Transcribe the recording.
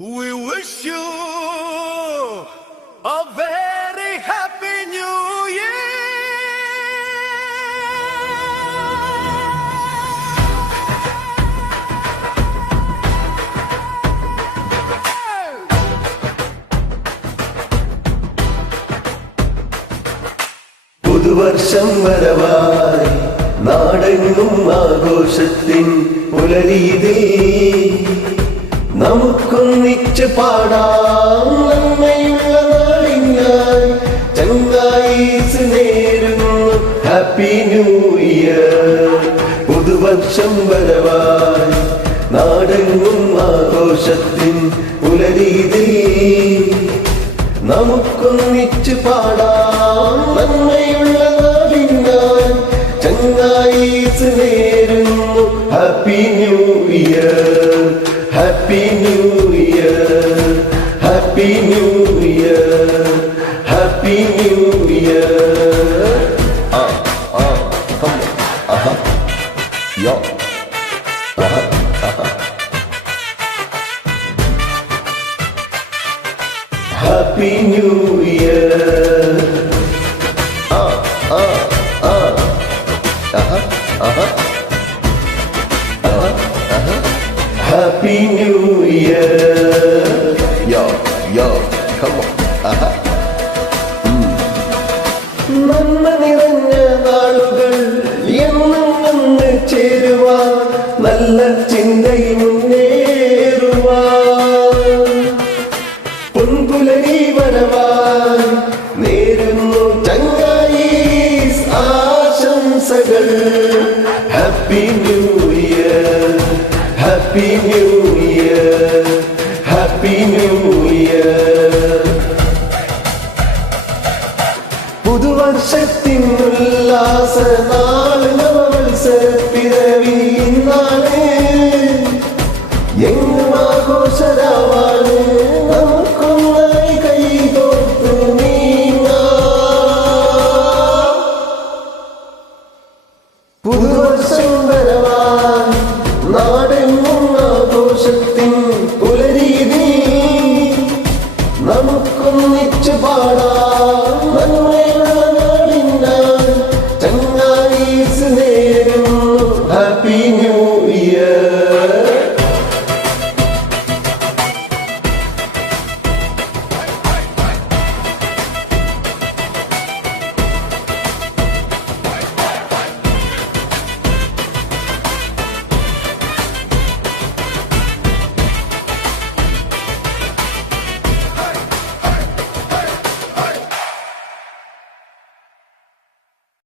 We wish you a very happy new year. പുതുവർഷം വരവായി നാടെങ്ങും ആഘോഷത്തിൻ പുലരീതിൽ നമുക്കൊന്നിച്ച് പാടാം നന്മയുള്ള നാടിനായി ചങ്ങായീസ് നേരുന്നു ഹാപ്പി ന്യൂ ഇയർ. പുതുവർഷം വരവായി നാടെങ്ങും ആഘോഷത്തിൻ പുലരീതിൽ നമുക്കൊന്നിച്ച് പാടാം നന്മയുള്ള നാടിനായി ചങ്ങായീസ് നേരുന്നു happy new year. Happy New Year, Happy New Year, Happy New Year. Come on, yo, Happy New Year. Happy New Year. Yo, come on. നന്മ നിറഞ്ഞ നാളുകൾ എന്നും വന്ന് ചേരുവാൻ നല്ല ചിന്തയിൽ മുന്നേറുവാൻ പൊൻപുലരി വരവാൻ നേരുന്നു ചങ്ങായീസ് ആശംസകൾ. Happy new year, Happy New Year, Happy New Year. പുതുവർഷത്തിൻ ഉല്ലാസ നാൾ നവവത്സര പിറവി നാളെ